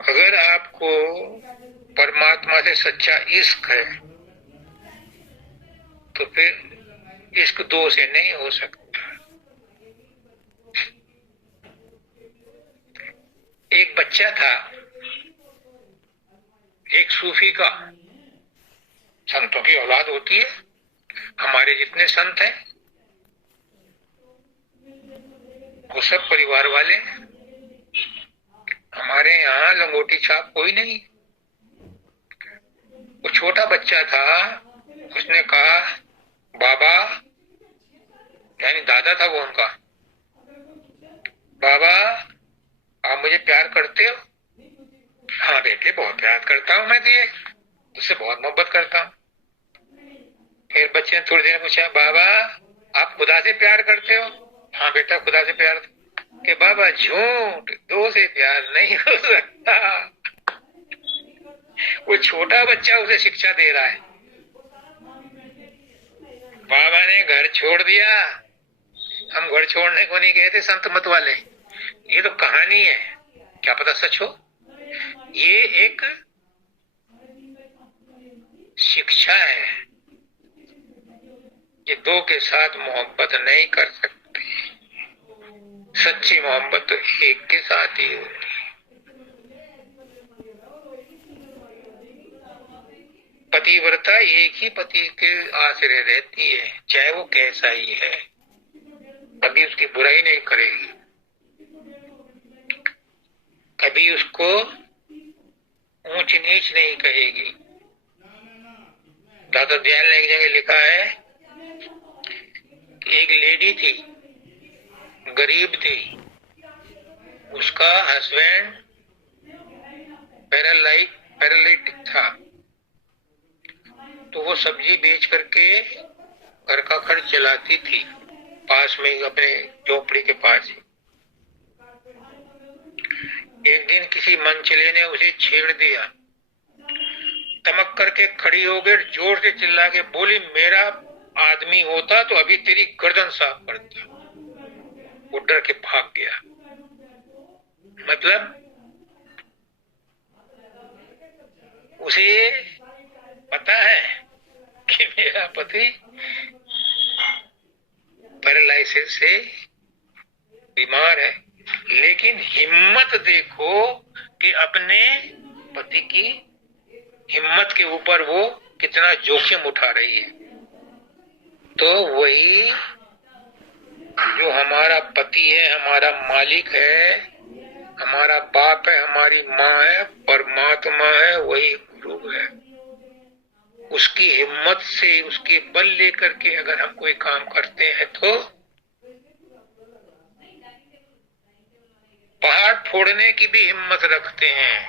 अगर आपको परमात्मा से सच्चा इश्क है तो फिर इश्क दो से नहीं हो सकता। एक बच्चा था, एक सूफी का, संतों की औलाद होती है, हमारे जितने संत हैं वो सब परिवार वाले हैं। हमारे यहाँ लंगोटी छाप कोई नहीं। वो छोटा बच्चा था, उसने कहा बाबा, यानी दादा था वो उनका, बाबा आप मुझे प्यार करते हो? हाँ बेटे बहुत प्यार करता हूँ, मैं दिए उससे बहुत मोहब्बत करता हूँ। फिर बच्चे ने थोड़ी देर पूछा, बाबा आप खुदा से प्यार करते हो? हाँ बेटा खुदा से प्यार। कि बाबा झूठ, दो से प्यार नहीं हो सकता। वो छोटा बच्चा उसे शिक्षा दे रहा है। बाबा ने घर छोड़ दिया। हम घर छोड़ने को नहीं कहते संत मत वाले, ये तो कहानी है, क्या पता सच हो। ये एक शिक्षा है कि दो के साथ मोहब्बत नहीं कर सकते। सच्ची मोहब्बत तो एक के साथ ही होती है। पतिव्रता एक ही पति के आश्रय रहती है, चाहे वो कैसा ही है, कभी उसकी बुराई नहीं करेगी, कभी उसको ऊंच नीच नहीं कहेगी। दादा दयाल ने एक जगह लिखा है, एक लेडी थी, गरीब थी, उसका हस्बैंड पैरालिटिक था, तो वो सब्जी बेच करके घर का खर्च चलाती थी, पास में ही अपने झोपड़ी के पास ही। एक दिन किसी मनचले ने उसे छेड़ दिया, तमक करके खड़ी हो गई, जोर से चिल्ला के बोली, मेरा आदमी होता तो अभी तेरी गर्दन साफ करता। वो डर के भाग गया। मतलब उसे पता है कि मेरा पति पैरालिसिस से बीमार है, लेकिन हिम्मत देखो कि अपने पति की हिम्मत के ऊपर वो कितना जोखिम उठा रही है। तो वही जो हमारा पति है, हमारा मालिक है, हमारा बाप है, हमारी माँ है, परमात्मा है, वही गुरु है। उसकी हिम्मत से, उसके बल लेकर के अगर हम कोई काम करते हैं तो पहाड़ फोड़ने की भी हिम्मत रखते हैं,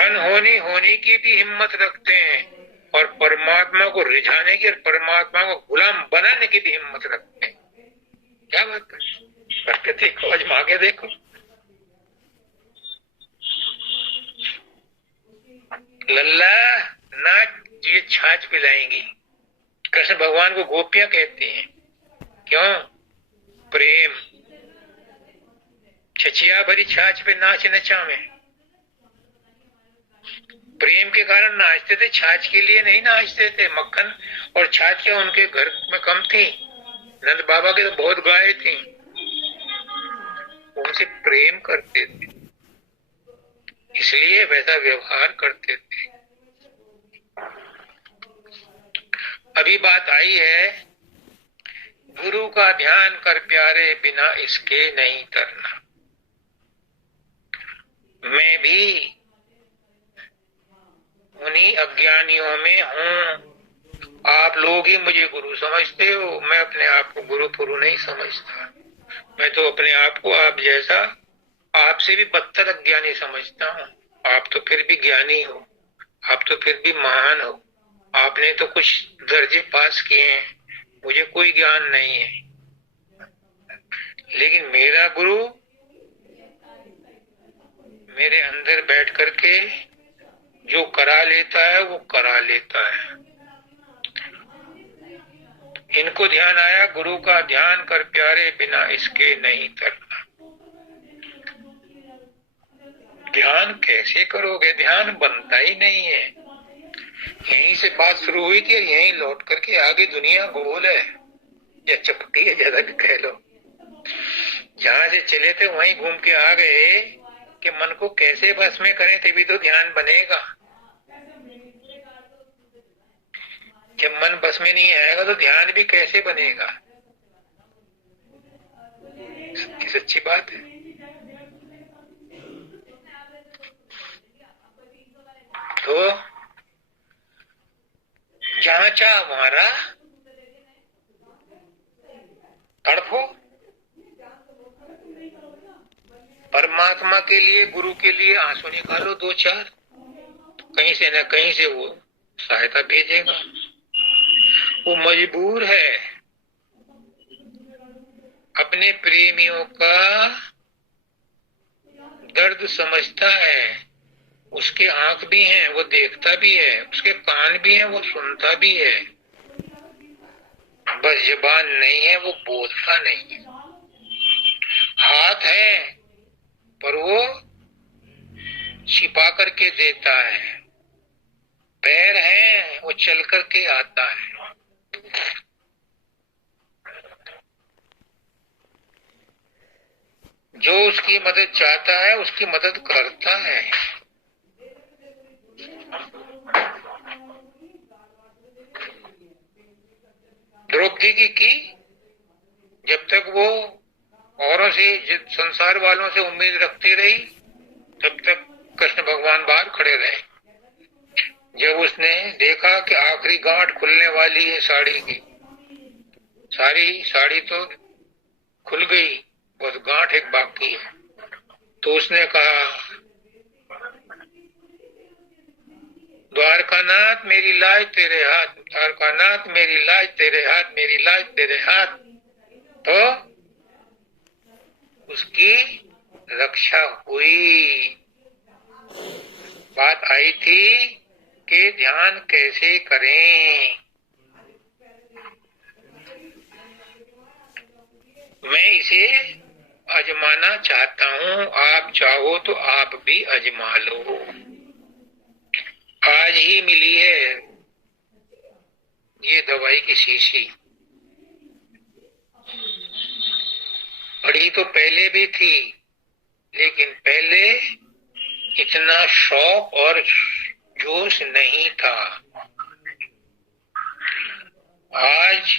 अनहोनी होने की भी हिम्मत रखते हैं, और परमात्मा को रिझाने की और परमात्मा को गुलाम बनाने की भी हिम्मत रखते हैं। क्या बात करके देखो, आजमा के देखो। लल्ला ना ये छाछ पिलाएंगी। कृष्ण भगवान को गोपियां कहते हैं, क्यों? प्रेम। छछिया भरी छाछ पे नाच नचावे, प्रेम के कारण नाचते थे, छाछ के लिए नहीं नाचते थे। मक्खन और छाछ क्या उनके घर में कम थी? नंद बाबा के तो बहुत गाय थी, उनसे प्रेम करते थे, इसलिए वैसा व्यवहार करते थे। अभी बात आई है, गुरु का ध्यान कर प्यारे, बिना इसके नहीं तरना। मैं भी उन्हीं अज्ञानियों में हूँ। आप लोग ही मुझे गुरु समझते हो, मैं अपने आप को गुरु पुरु नहीं समझता। मैं तो अपने आप को आप जैसा, आपसे भी बदतर अज्ञानी समझता हूँ। आप तो फिर भी ज्ञानी हो, आप तो फिर भी महान हो, आपने तो कुछ दर्जे पास किए हैं, मुझे कोई ज्ञान नहीं है। लेकिन मेरा गुरु मेरे अंदर बैठ करके जो करा लेता है वो करा लेता है। इनको ध्यान आया, गुरु का ध्यान कर प्यारे, बिना इसके नहीं तरना। ध्यान कैसे करोगे? ध्यान बनता ही नहीं है। यहीं से बात शुरू हुई थी और यहीं लौट करके आगे दुनिया गोल है या चपटी है, ज्यादा भी कह लो। जहां से चले थे वहीं घूम के आ गए कि मन को कैसे बस में करें तभी तो ध्यान बनेगा। जब मन बस में नहीं आएगा तो ध्यान भी कैसे बनेगा? सच्ची बात है। तो जहां चाह वहां राह, तड़फो। परमात्मा के लिए, गुरु के लिए आंसू निकालो दो चार, कहीं से न कहीं से वो सहायता भेजेगा। वो मजबूर है, अपने प्रेमियों का दर्द समझता है। उसके आंख भी हैं, वो देखता भी है, उसके कान भी हैं, वो सुनता भी है। बस जुबान नहीं है, वो बोलता नहीं है। हाथ है पर वो छिपा करके देता है। पैर हैं, वो चल करके आता है। जो उसकी मदद चाहता है उसकी मदद करता है। द्रौपदी की जब तक वो औरों से, संसार वालों से उम्मीद रखती रही, तब तक कृष्ण भगवान बाहर खड़े रहे। जब उसने देखा कि आखिरी गांठ खुलने वाली है साड़ी की, सारी साड़ी तो खुल गई, बस गांठ एक बाकी है, तो उसने कहा, द्वारकानाथ मेरी लाज तेरे हाथ, द्वारकानाथ मेरी लाज तेरे हाथ, मेरी लाज तेरे हाथ। तो उसकी रक्षा हुई। बात आई थी कि ध्यान कैसे करें। मैं इसे आजमाना चाहता हूँ, आप चाहो तो आप भी आजमा लो। आज ही मिली है ये दवाई की शीशी, पड़ी तो पहले भी थी, लेकिन पहले इतना शौक और जोश नहीं था। आज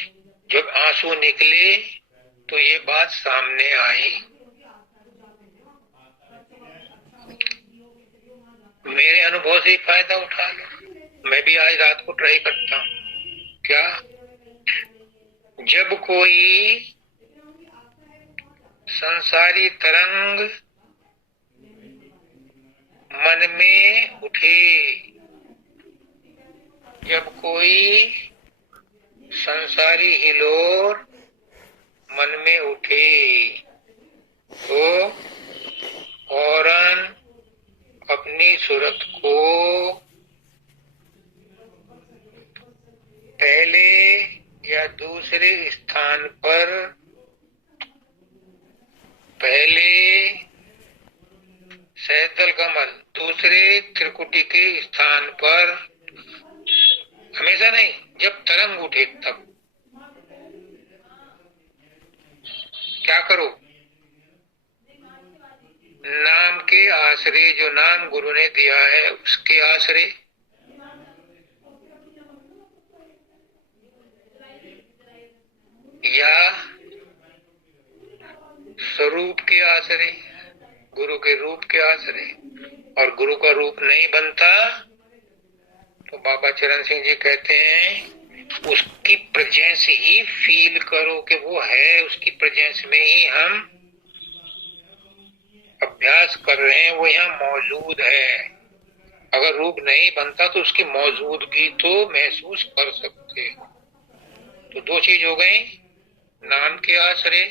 जब आंसू निकले तो ये बात सामने आई। मेरे अनुभव से फायदा उठा लो। मैं भी आज रात को ट्राई करता हूँ। क्या? जब कोई संसारी तरंग मन में उठे, जब कोई संसारी हिलोर मन में उठे, तो फौरन अपनी सूरत को पहले या दूसरे स्थान पर, पहले सैदल कमल दूसरे त्रिकुटी के स्थान पर, हमेशा नहीं, जब तरंग उठे तब क्या करो? नाम के आश्रय, जो नाम गुरु ने दिया है उसके आश्रय, या स्वरूप के आश्रय, गुरु के रूप के आश्रय। और गुरु का रूप नहीं बनता तो बाबा चरण सिंह जी कहते हैं उसकी प्रेजेंस ही फील करो कि वो है, उसकी प्रेजेंस में ही हम अभ्यास कर रहे हैं, वो यहाँ मौजूद है। अगर रूप नहीं बनता तो उसकी मौजूदगी तो महसूस कर सकते हो। तो दो चीज हो गई, नाम के आश्रय,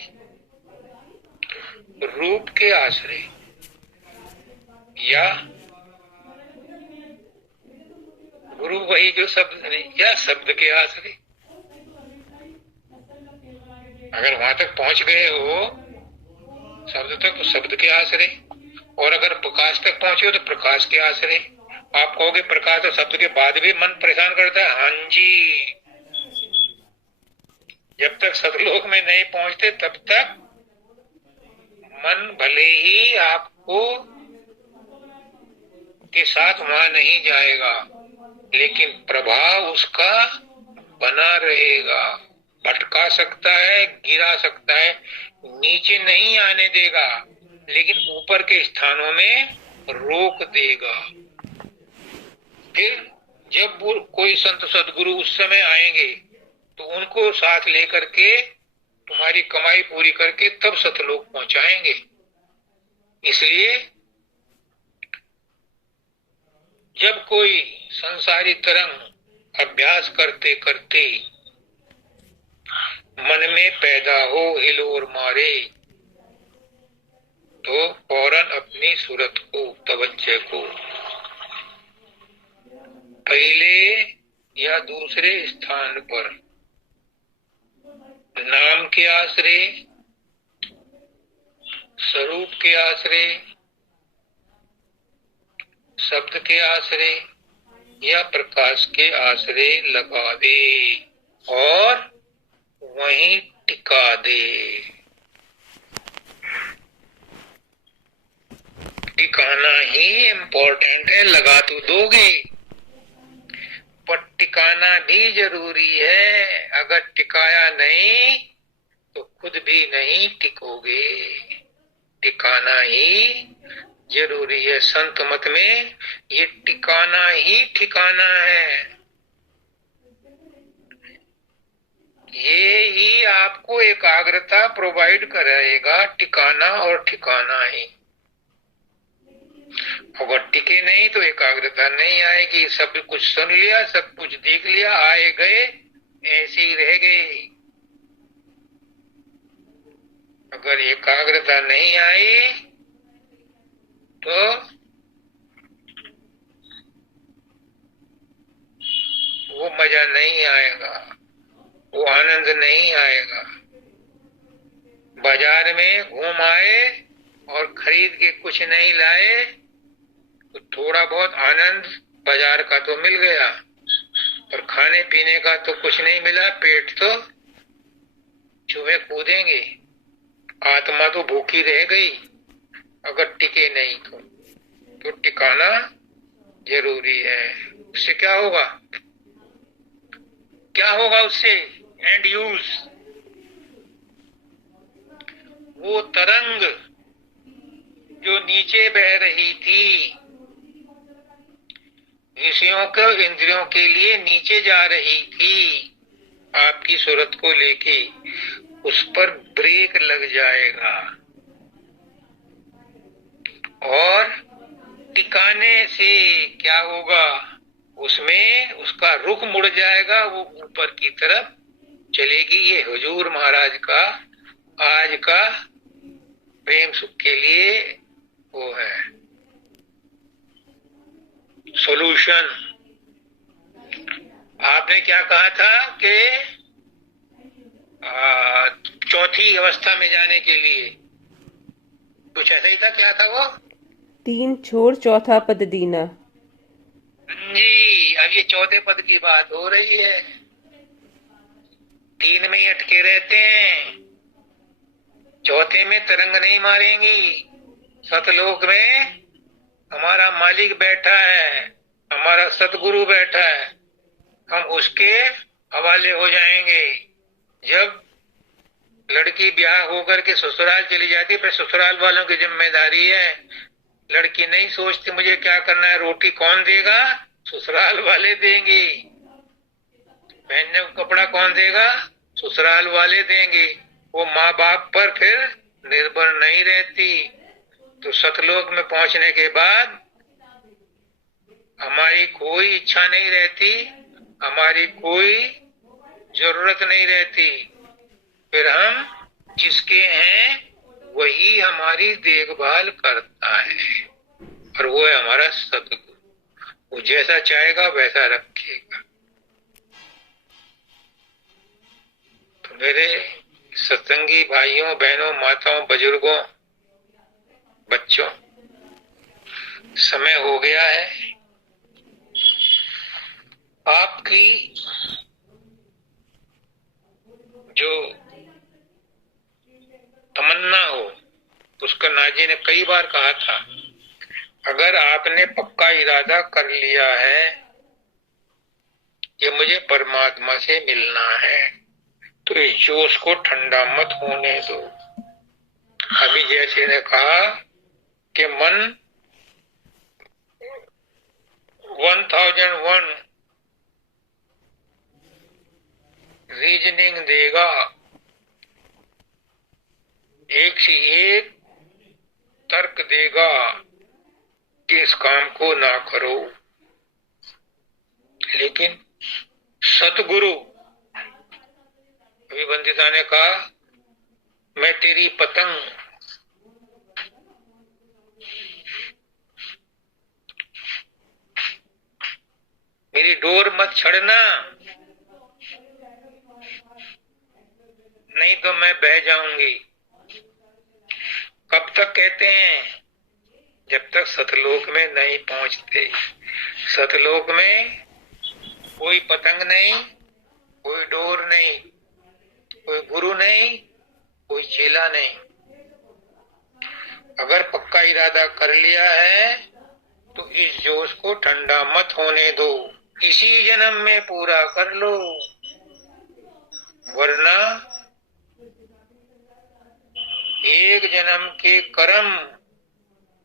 रूप के आश्रय, या गुरु वही जो शब्द नहीं, या शब्द के आश्रय। अगर वहां तक पहुंच गए हो शब्द तक तो शब्द के आश्रय, और अगर प्रकाश तक पहुंचे हो तो प्रकाश के आश्रय। आप कहोगे प्रकाश और शब्द के बाद भी मन परेशान करता है, हाँ जी, जब तक सतलोक में नहीं पहुंचते तब तक मन भले ही आपको के साथ वहां नहीं जाएगा, लेकिन प्रभाव उसका बना रहेगा। भटका सकता है, गिरा सकता है, नीचे नहीं आने देगा, लेकिन ऊपर के स्थानों में रोक देगा। फिर जब वो कोई संत सदगुरु उस समय आएंगे तो उनको साथ लेकर के तुम्हारी कमाई पूरी करके तब सतलोक पहुंचाएंगे। इसलिए जब कोई संसारी तरंग अभ्यास करते करते मन में पैदा हो हिलोर मारे, तो फौरन अपनी सूरत को, तवज्जो को पहले या दूसरे स्थान पर नाम के आश्रय, स्वरूप के आश्रय, शब्द के आश्रय या प्रकाश के आश्रय लगा दे और वहीं टिका दे। टिकाना ही इम्पोर्टेंट है। लगा तो दोगे पर टिकाना भी जरूरी है। अगर टिकाया नहीं तो खुद भी नहीं टिकोगे। टिकाना ही जरूरी है। संत मत में ये टिकाना ही ठिकाना है। ये ही आपको एकाग्रता प्रोवाइड कराएगा, टिकाना और ठिकाना ही। अगर टिके नहीं तो एकाग्रता नहीं आएगी। सब कुछ सुन लिया, सब कुछ देख लिया, आए गए ऐसे ही रह गए। अगर एकाग्रता नहीं आई तो वो मजा नहीं आएगा, वो आनंद नहीं आएगा। बाजार में घूम आए और खरीद के कुछ नहीं लाए तो थोड़ा बहुत आनंद बाजार का तो मिल गया, और खाने पीने का तो कुछ नहीं मिला। पेट तो चूहे कूदेंगे, आत्मा तो भूखी रह गई। अगर टिके नहीं तो टिकाना जरूरी है। उससे क्या होगा? क्या होगा उससे? एंड यूज, वो तरंग जो नीचे बह रही थी, विषयों को इंद्रियों के लिए नीचे जा रही थी, आपकी सूरत को लेके, उस पर ब्रेक लग जाएगा और टिकाने से क्या होगा? उसमें उसका रुख मुड़ जाएगा, वो ऊपर की तरफ चलेगी। ये हुजूर महाराज का आज का प्रेम सुख के लिए वो है सॉल्यूशन। आपने क्या कहा था कि चौथी अवस्था में जाने के लिए कुछ ऐसा ही था, क्या था वो? तीन छोड़ चौथा पद दीना। जी, अब ये चौथे पद की बात हो रही है। तीन में ही अटके रहते हैं, चौथे में तरंग नहीं मारेंगी। सतलोक में हमारा मालिक बैठा है, हमारा सतगुरु बैठा है, हम उसके हवाले हो जाएंगे। जब लड़की ब्याह होकर के ससुराल चली जाती है, फिर ससुराल वालों की जिम्मेदारी है। लड़की नहीं सोचती मुझे क्या करना है, रोटी कौन देगा, ससुराल वाले देंगे। पहनने को कपड़ा कौन देगा, ससुराल वाले देंगे। वो माँ बाप पर फिर निर्भर नहीं रहती। तो सतलोक में पहुंचने के बाद हमारी कोई इच्छा नहीं रहती, हमारी कोई जरूरत नहीं रहती। फिर हम जिसके हैं वही हमारी देखभाल करता है, और वो है हमारा सतगुरु। वो जैसा चाहेगा वैसा रखेगा। तो मेरे सत्संगी भाइयों, बहनों, माताओं, बुजुर्गों, बच्चों, समय हो गया है। आपकी जो तमन्ना हो, उसका नाजी ने कई बार कहा था, अगर आपने पक्का इरादा कर लिया है कि मुझे परमात्मा से मिलना है, तो इस जोश को ठंडा मत होने दो। अभी जैसे ने कहा कि मन 1001 रीजनिंग देगा, एक से एक तर्क देगा कि इस काम को ना करो। लेकिन सतगुरु, अभी वंदिता ने कहा, मैं तेरी पतंग, मेरी डोर मत छड़ना, नहीं तो मैं बह जाऊंगी। कब तक कहते हैं? जब तक सतलोक में नहीं पहुंचते। सतलोक में कोई पतंग नहीं, कोई डोर नहीं, कोई गुरु नहीं, कोई चेला नहीं। अगर पक्का इरादा कर लिया है तो इस जोश को ठंडा मत होने दो, इसी जन्म में पूरा कर लो, वरना एक जन्म के कर्म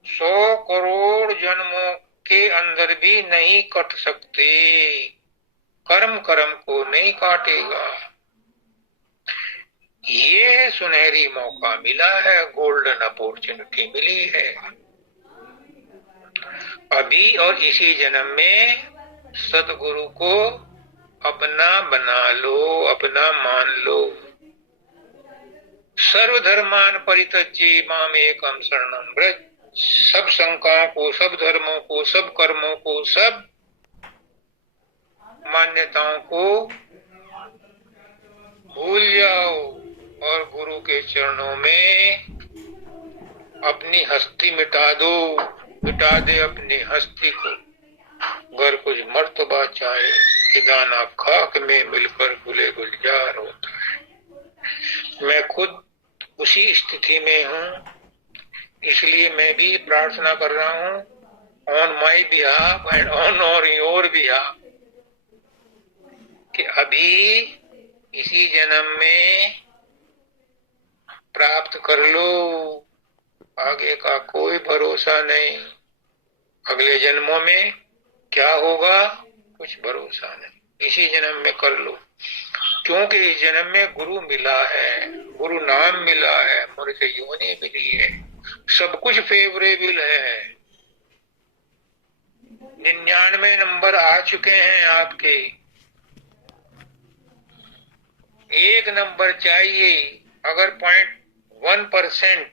100 करोड़ जन्मों के अंदर भी नहीं कट सकते। कर्म कर्म को नहीं काटेगा। ये सुनहरी मौका मिला है, गोल्डन अपॉर्चुनिटी मिली है। अभी और इसी जन्म में सतगुरु को अपना बना लो, अपना मान लो। सर्वधर्मान परित्यज्य माम एकम शरणम व्रज। सब शंकाओं को, सब धर्मों को, सब कर्मों को, सब मान्यताओं को भूल जाओ और गुरु के चरणों में अपनी हस्ती मिटा दो। मिटा दे अपनी हस्ती को, अगर कुछ मर्तबा चाहे कि दाना खाक में मिलकर गुले गुलजार होता है। मैं खुद उसी स्थिति में हूँ, इसलिए मैं भी प्रार्थना कर रहा हूँ on my behalf and on your behalf कि अभी इसी जन्म में प्राप्त कर लो। आगे का कोई भरोसा नहीं, अगले जन्मों में क्या होगा कुछ भरोसा नहीं। इसी जन्म में कर लो, क्योंकि इस जन्म में गुरु मिला है, गुरु नाम मिला है, मुझे योनि मिली है, सब कुछ फेवरेबल है। 99 नंबर आ चुके हैं आपके, एक नंबर चाहिए। अगर 0.1%,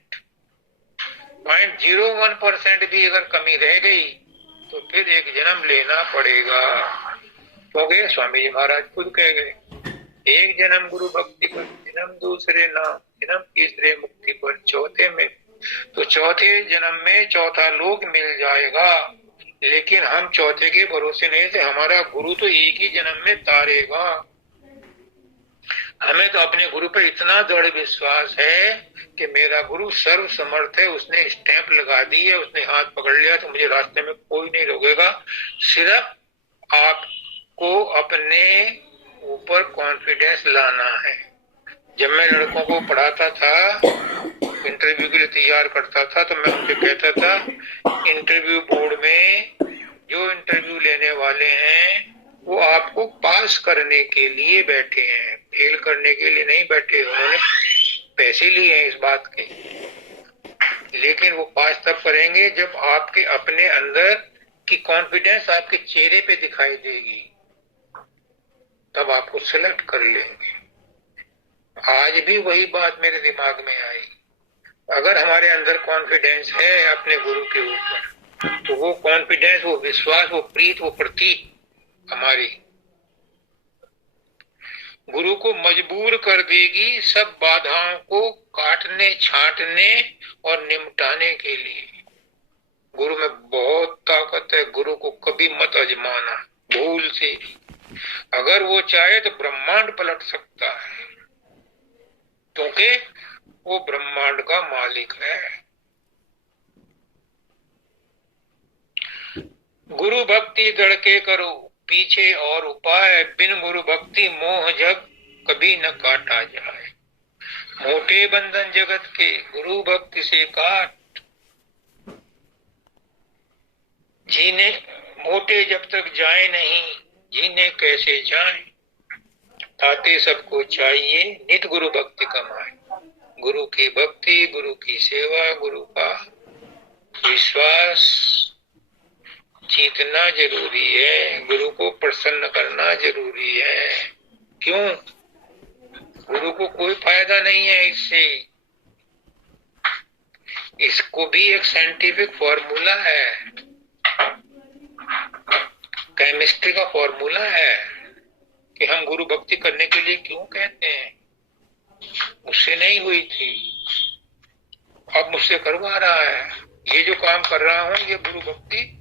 0.01% भी अगर कमी रह गई तो फिर एक जन्म लेना पड़ेगा। क्योंकि स्वामी जी महाराज खुद कह गए, एक जन्म गुरु भक्ति पर, जन्म दूसरे नाम, जन्म तीसरे मुक्ति पर, चौथे में तो चौथे जन्म में चौथा लोक मिल जाएगा, लेकिन हम चौथे के भरोसे नहीं थे। हमारा गुरु तो एक ही जन्म में तारेगा। हमें तो अपने गुरु पर इतना दृढ़ विश्वास है कि मेरा गुरु सर्व समर्थ है, उसने स्टैंप लगा दी है, उसने हाथ पकड़ लिया तो मुझे रास्ते में कोई नहीं रोकेगा। सिर्फ आपको अपने ऊपर कॉन्फिडेंस लाना है। जब मैं लड़कों को पढ़ाता था, इंटरव्यू के लिए तैयार करता था, तो मैं उनसे कहता था इंटरव्यू बोर्ड में जो इंटरव्यू लेने वाले हैं वो आपको पास करने के लिए बैठे हैं, फेल करने के लिए नहीं बैठे। उन्होंने पैसे लिए हैं इस बात के, लेकिन वो पास तब करेंगे जब आपके अपने अंदर की कॉन्फिडेंस आपके चेहरे पे दिखाई देगी, तब आपको सिलेक्ट कर लेंगे। आज भी वही बात मेरे दिमाग में आई। अगर हमारे अंदर कॉन्फिडेंस है अपने गुरु के ऊपर, तो वो कॉन्फिडेंस, वो विश्वास, वो प्रीत, वो प्रतीक हमारी गुरु को मजबूर कर देगी सब बाधाओं को काटने, छांटने और निपटाने के लिए। गुरु में बहुत ताकत है। गुरु को कभी मत आजमाना भूल से। अगर वो चाहे तो ब्रह्मांड पलट सकता है, क्योंकि वो ब्रह्मांड का मालिक है। गुरु भक्ति दड़के करो, पीछे और उपाय, बिन गुरु भक्ति मोह जग कभी न काटा जाए। मोटे बंधन जगत के गुरु भक्ति से काट, जीने मोटे जब तक जाए नहीं, जीने कैसे जाए। ताते सबको चाहिए नित गुरु भक्ति कमाए। गुरु की भक्ति, गुरु की सेवा, गुरु का विश्वास जीतना जरूरी है। गुरु को प्रसन्न करना जरूरी है। क्यों? गुरु को कोई फायदा नहीं है इससे। इसको भी एक साइंटिफिक फॉर्मूला है, केमिस्ट्री का फॉर्मूला है कि हम गुरु भक्ति करने के लिए क्यों कहते हैं। मुझसे नहीं हुई थी, अब मुझसे करवा रहा है। ये जो काम कर रहा हूं, ये गुरु भक्ति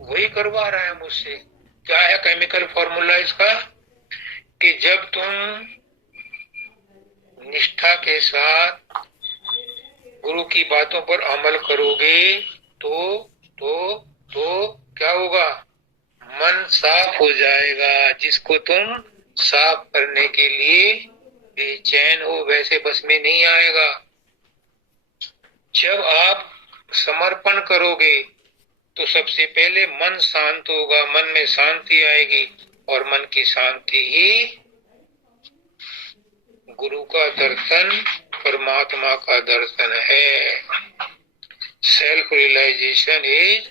वही करवा रहा है मुझसे। क्या है केमिकल फॉर्मूला इसका? कि जब तुम निष्ठा के साथ गुरु की बातों पर अमल करोगे तो क्या होगा? मन साफ हो जाएगा। जिसको तुम साफ करने के लिए बेचैन हो, वैसे बस में नहीं आएगा। जब आप समर्पण करोगे तो सबसे पहले मन शांत होगा, मन में शांति आएगी, और मन की शांति ही गुरु का दर्शन, परमात्मा का दर्शन है। Self realisation is